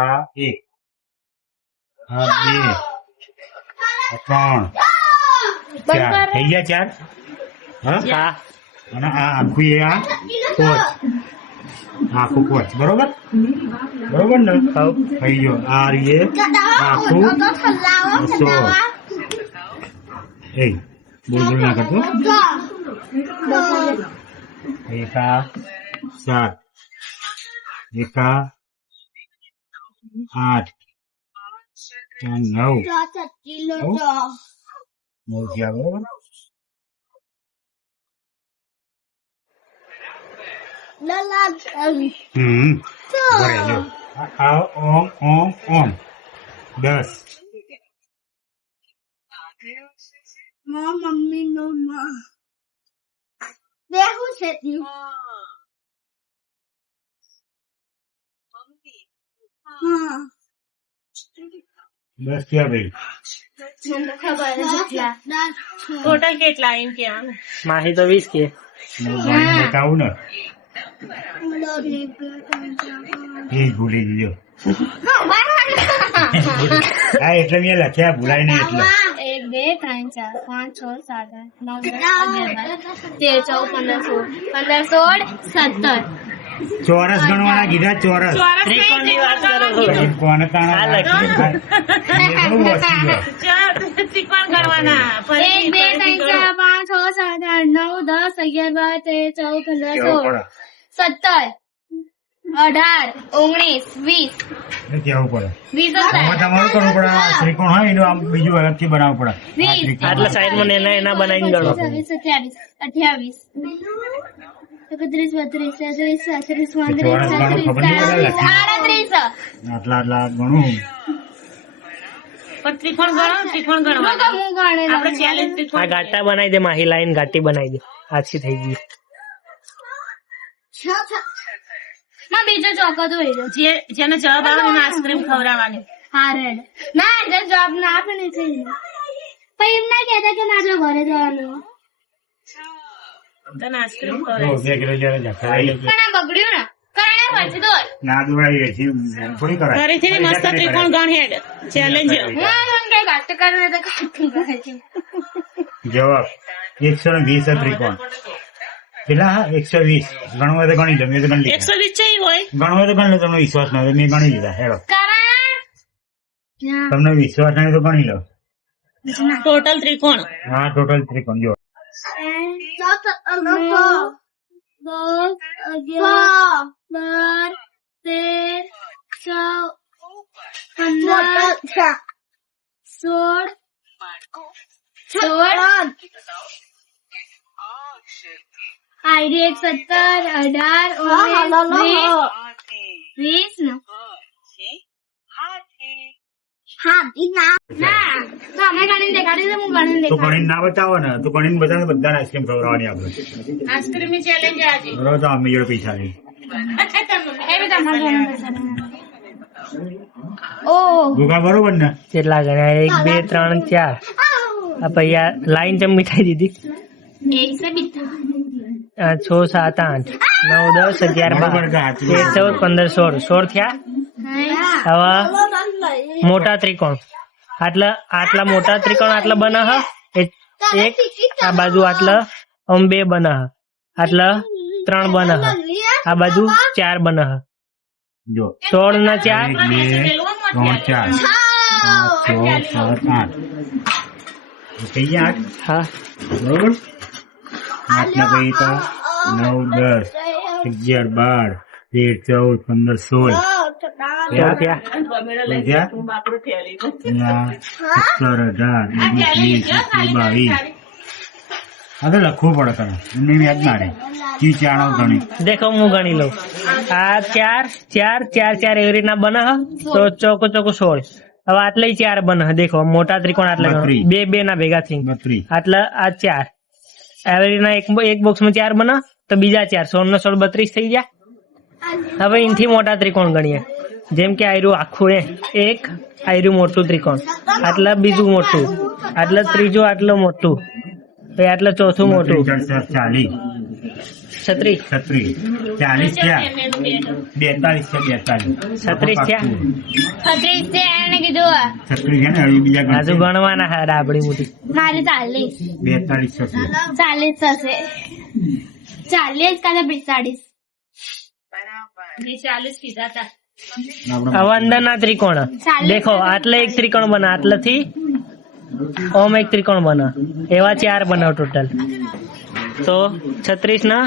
આ 1 આ 2 આ 3 4 થઈ ગયા 4 હા અને આ આખું એ આ 5 આખું 5 બરોબર ને થઈ ગયો આ રીએ આખું 100 એ બોલ ના કરતો એકા 7 એકા 8 9 ગયા બરોબર બરાબર આ ઓમ 10 મમ્મી નો દેખું છે હા 10 ક્યાં ભાઈ ટોટલ કેટલા એમ કેવાનું માહી તો 20 કે બતાવું ને એ ભૂલી ગયો હા એટલે મેં લખ્યા ભૂલાય નહીં એટલે 1 2 3 4 5 6 7 8 9 10 11 13 14 15 16 17 ચોરસ ગણવાના કીધા ચોરસ ત્રિકોણની વાત કરો છો. કોને આ લખી. ત્રિકોણ કરવાના 1 2 3 4 5 6 7 8 9 10 11 12 13 14 15 16 17 18 19 20 કેવું પડે તમારું કરવું પડે આ ત્રિકોણ હોય એનું આમ બીજું અલગથી બનાવવું પડે આટલા સાઈડમાં ને એના બનાવીને ગણો 27 28 31 32 33 ચોરસ ગણો ખબર નહીં પડે 38 આટલા ગણું પણ ત્રિકોણ ગણવાના આપણે ચેલેન્જ આ ત્રિકોણ ગાટા બનાવી દે માહી લાઈન ગાટી બનાવી દે આછી થઈ ગઈ માં બીજો ચોકો તો હોય જેનો જવાબ આવે એને આઈસ્ક્રીમ ખવડાવવાની હા રેડ ના જે જોબ ના આપે ને છે પણ એમ ના કહેતા કે મારે ઘરે જવાનું તને આઈસ્ક્રીમ જો ખવડાવી 2 કિલો જરા જખાઈ પણ આ બગડ્યું ને કરણે પછી તો ના દોડાઈ છે થોડી કરાય ફરીથી મસ્ત ત્રિકોણ ગણ હેડ ચેલેન્જ હું કે ઘાટ કરને તો કાઠી કરે છે જવાબ 120 ત્રિકોણ કેટલા 120 ગણવા તો ગણી લો મેં તો ગણી લીધા 120 છે હોય ગણવા તો ગણી લો તમને વિશ્વાસ ના હોય મેં ગણી લીધા હેડો કરણ તમને વિશ્વાસ ના હોય તો ગણી લો ટોટલ ત્રિકોણ હા ટોટલ ત્રિકોણ જો 20 તમે ગણીને દેખાડી દે હું ગણીને તો ગણીને ના બતાવો ને તો ગણીને બતાવે બધાને આઈસ્ક્રીમ ખવડાવવાની આપણે આઈસ્ક્રીમ ની ચેલેન્જ આજે બરોબર તો અમે જોડે પૈસા લઈ ઓ ભૂખા બરોબર ને કેટલા ગણ્યા 1 2 3 4 આ પૈયા લાઈન ચમ મીઠાઈ દીધી 1 से बिता 6 7 8 9 10 11 12 13 14 15 16 થયા હવે મોટા ત્રિકોણ આટલા મોટા ત્રિકોણ આટલા બના એક આ બાજુ આટલા આમ 2 બના આટલા 3 બના આ બાજુ 4 બના જો 16 ના 4 1 2 3 4 5 6 7 8 થઈ ગયા 8 હા બરોબર 8 ના પછી તો 9 10 11 12 13 14 15 16 થયા થયા થઈ ગયા 17 18 19 20 હા તો લખવું પડે તમે એમને યાદ ના રહે કી ચાણો ગણી દેખો હું ગણી લઉં આ 4 એવી રીતના બના તો ચોકો 16 હવે આટલે 4 બના દેખો મોટા ત્રિકોણ આટલે 2 ના ભેગા થઈ 32 આટલા આ 4 આવી રીતના એક બોક્સમાં 4 બના તો બીજા 4 16 16 32 થઈ ગયા હવે એનથી મોટા ત્રિકોણ ગણીએ જેમ કે આયરું આખું એક આયરું મોટું ત્રિકોણ આટલા બીજું મોટું આટલા ત્રીજું આટલું મોટું પછી આટલા ચોથું મોટું 40 છત્રીસ 40 થયા 42 છે 36 થયા 36 છે એને કીધું 36 છે ને હવે બીજા બાજુ ગણવાના હા ડાબડી મોટી મારે 40 42 થશે 40 થશે 40 કાં 45 મેં 40 કીધા હતા. હવે અંદરના ત્રિકોણ દેખો આટલે એક ત્રિકોણ બને આટલેથી ઓમ એક ત્રિકોણ બને એવા 4 બનાવો ટોટલ તો 36 ના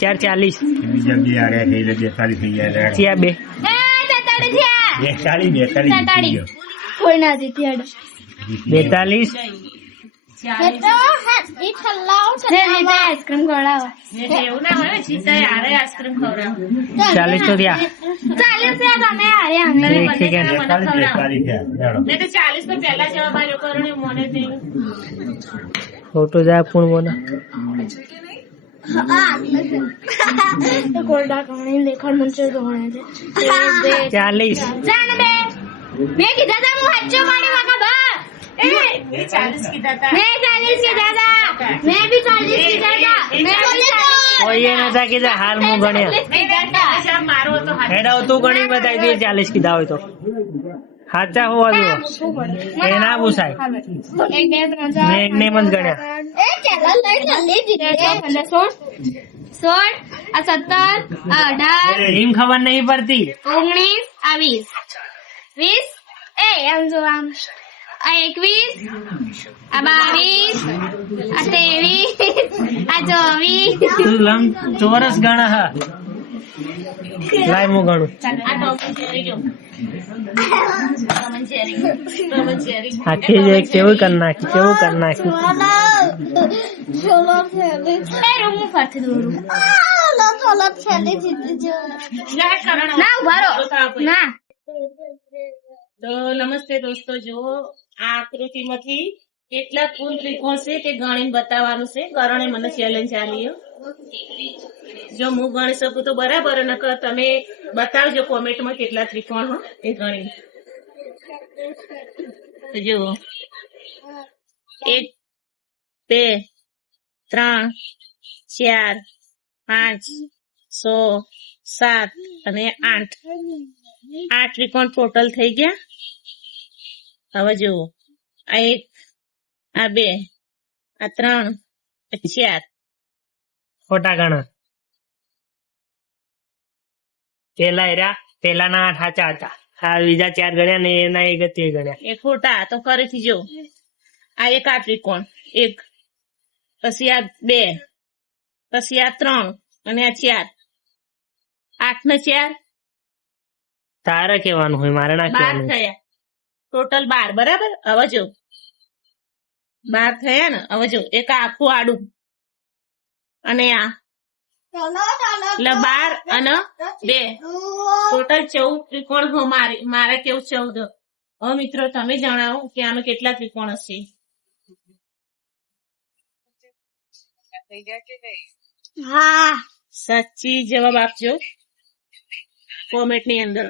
4 40 બીજા બે આ રહ્યા એટલે 42 થઈ ગયા થયા 2 એ 47 થયા 42 થઈ ગયો. કોઈ નથી થયા 42 આઈસ્ક્રીમ ખવડાવો એવું ના હોય જીતા હારે આઈસ્ક્રીમ ખવડાવો. 40 તો થયા 40 થયા તમે હારે અમે એક સેકન્ડ 42 થયા ચાલો. મેં તો 40 તો પહેલા જવાબ આવ્યો કરુણે મને તે ફોટો જા પૂर्ण બોલો કોરડા કમણી લેખણ મંચર ગણે છે 40 જાણ બે મેં કીધા તા હું હાચો પાડી વાકા બા એ મેં 40 કીધા હતા. મેં 40 કીધા તા મેં બી 40 કીધા તા મેં બી 40 કોઈ એ નતા કીધા હાલ હું ગણ્યા જવાબ મારો હતો હાથ. હેડા તું ગણી બતાવી દે 40 કીધા હોય તો સાચા હોવા જો એ ના પૂછાય એક બે ત્રણ ચાર મેં એકને મત ગણ્યા એ કેલા લઈ જલ્દી જીતે 16 આ 17 આ 18 એમ ખબર નહીં પડતી 19 આ 20 20 એ આમ જો આમ આ 21 આ 22 આ 23 આ 24 તું લમ ચોરસ ગણ હા લાય હું ગણું આ ટોમ એન્ડ જેરી જો. Tom and Jerry. આખી જે કેવું કરી નાખી એ રૂમ ફરતી દોરું ના ઉભા રહો ના તો નમસ્તે દોસ્તો, જો આ આકૃતિમાંથી કેટલા કુલ ત્રિકોણ છે તે ગણીને બતાવવાનું છે. કરણે મને ચેલેન્જ આલી. જો હું ગણી શકું તો બરાબર, નકર તમે બતાવજો કોમેન્ટમાં કેટલા ત્રિકોણ હો એ ગણી. તો જુઓ 1 2 3 4 5 6 7 અને 8 આ ત્રિકોણ ટોટલ થઈ ગયા. હવે જુઓ આ 1 આ 2 આ 3 આ 4 ખોટા ગણ પેલાના 8 સાચા હતા આ બીજા 4 ગણ્યા ને એના 1 તે ગણ્યા એ ખોટા. તો ફરીથી જો આ 1 આ ત્રિકોણ 1, પછી આ 2, પછી આ 3 અને આ 4. 8 ને 4 તારે કેવાનું હોય મારે ના 12 કહેવાનું થયા. ટોટલ 12 બરાબર. હવે જો 12 થયા ને. હવે જો એક આ આખું આડું અને આ એટલે 12 અને 2 ટોટલ 14 ત્રિકોણ. મારે કેવું 14. હવે મિત્રો તમે જણાવો કે આમાં કેટલા ત્રિકોણ હશે. હા સાચી જવાબ આપજો કોમેન્ટ ની અંદર.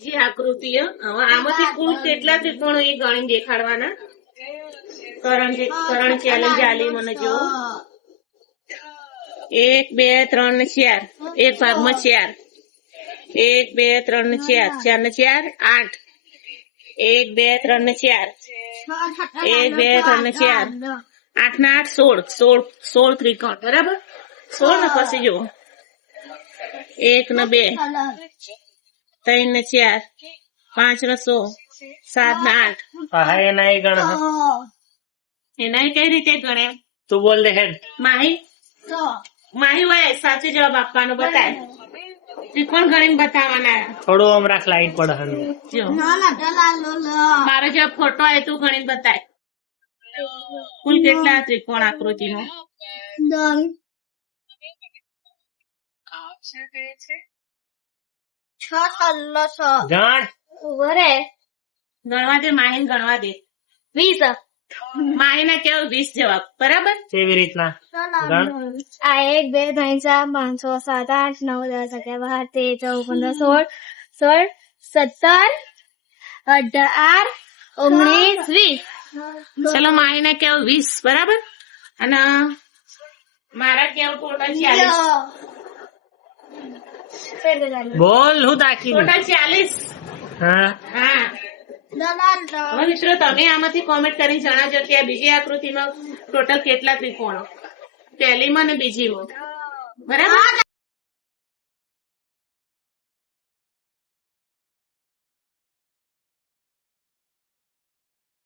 જે આકૃતિ હે, હવે આમાંથી કુલ કેટલા ત્રિકોણો એ ગણી દેખાડવાના. કરણ ચેલેન્જ આલી મને જો 1 2 3 ને 4 એક ભાગમાં 4 1 2 3 ને 4 4 ને 4 8 1 2 3 ને 4 1 2 3 ને 4 8 ને 8 16 ત્રિકોણ બરાબર. 16 ને પછી જુઓ 1 ને 2 3 ને 4 5 ને 6 7 ને 8 હા એના એ ગણ હા. એના કઈ રીતે ગણે તું બોલ દે હેડ માહી હોય સાચો જવાબ આપવાનો બતાય. ત્રિકોણ ગણીને બતાવવાના. થોડું આમ રાખ લાઈટ પડે હે. જો મારો જવાબ ખોટો હોય તું ગણીને બતાય. કુલ કેટલા ત્રિકોણ આકૃતિનો. જાણ વરે ગણવા દે માહીને ગણવા દે. 20 માહીને કેવું 20 જવાબ બરાબર. કેવી રીતના ગણ આ 1 2 3 4 5 6 7 8 9 10 11 12 13 14 15 16 17 18 19 20. ચલો માહીને કેવું 20 બરાબર. અને મારા કેવું ટોટલ 40. બોલ હું તાકી ટોટલ 40. હા હા હવે મિત્રો તમે આમાંથી કોમેન્ટ કરી જણાવજો કે આ બીજી આકૃતિમાં ટોટલ કેટલા ત્રિકોણો, પહેલીમાં અને બીજીમાં. બરાબર.